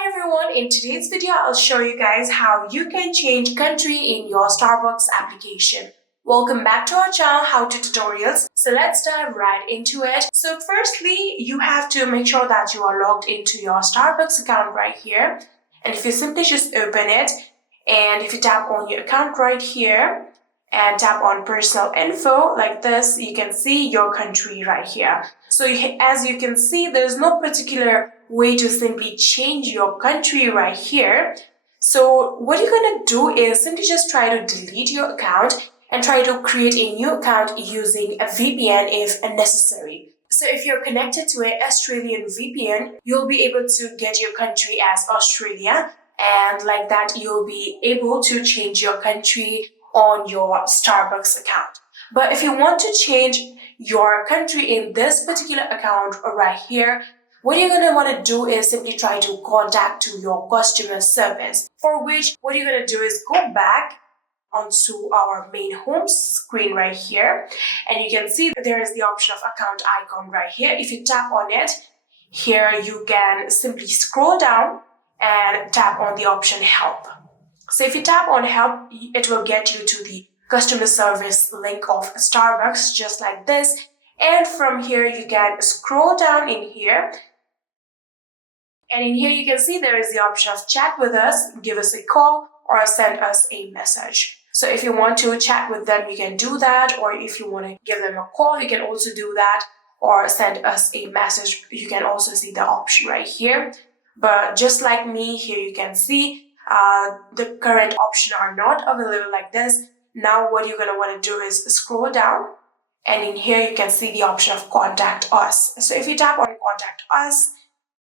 Hi everyone, in today's video I'll show you guys how you can change country in your Starbucks application. Welcome back to our channel, How To Tutorials. So let's dive right into it. So firstly, you have to make sure that you are logged into your Starbucks account right here. And if you simply just open it, and if you tap on your account right here, and tap on personal info like this, you can see your country right here. So as you can see, there's no particular way to simply change your country right here. So what you're going to do is simply just try to delete your account and try to create a new account using a VPN if necessary. So if you're connected to an Australian VPN, you'll be able to get your country as Australia, and like that you'll be able to change your country on your Starbucks account. But if you want to change your country in this particular account right here, what you're going to want to do is simply try to contact to your customer service, for which what you're going to do is go back onto our main home screen right here, and you can see there is the option of account icon right here. If you tap on it, here you can simply scroll down and tap on the option help. So if you tap on help, it will get you to the customer service link of Starbucks, just like this. And from here, you can scroll down in here. And in here, you can see there is the option of chat with us, give us a call, or send us a message. So if you want to chat with them, you can do that. Or if you want to give them a call, you can also do that. Or send us a message. You can also see the option right here. But just like me, here you can see the current option are not available like this. Now what you're going to want to do is scroll down, and in here you can see the option of contact us. So if you tap on contact us,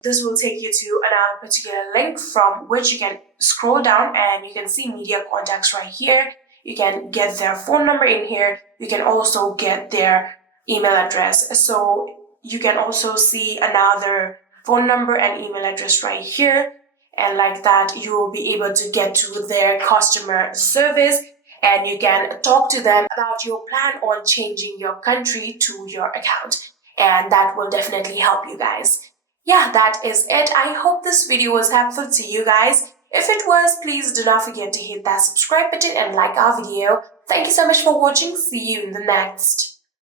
this will take you to another particular link from which you can scroll down, and you can see media contacts right here. You can get their phone number in here. You can also get their email address. So you can also see another phone number and email address right here. And like that, you will be able to get to their customer service, and you can talk to them about your plan on changing your country to your account. And that will definitely help you guys. Yeah, that is it. I hope this video was helpful to you guys. If it was, please do not forget to hit that subscribe button and like our video. Thank you so much for watching. See you in the next.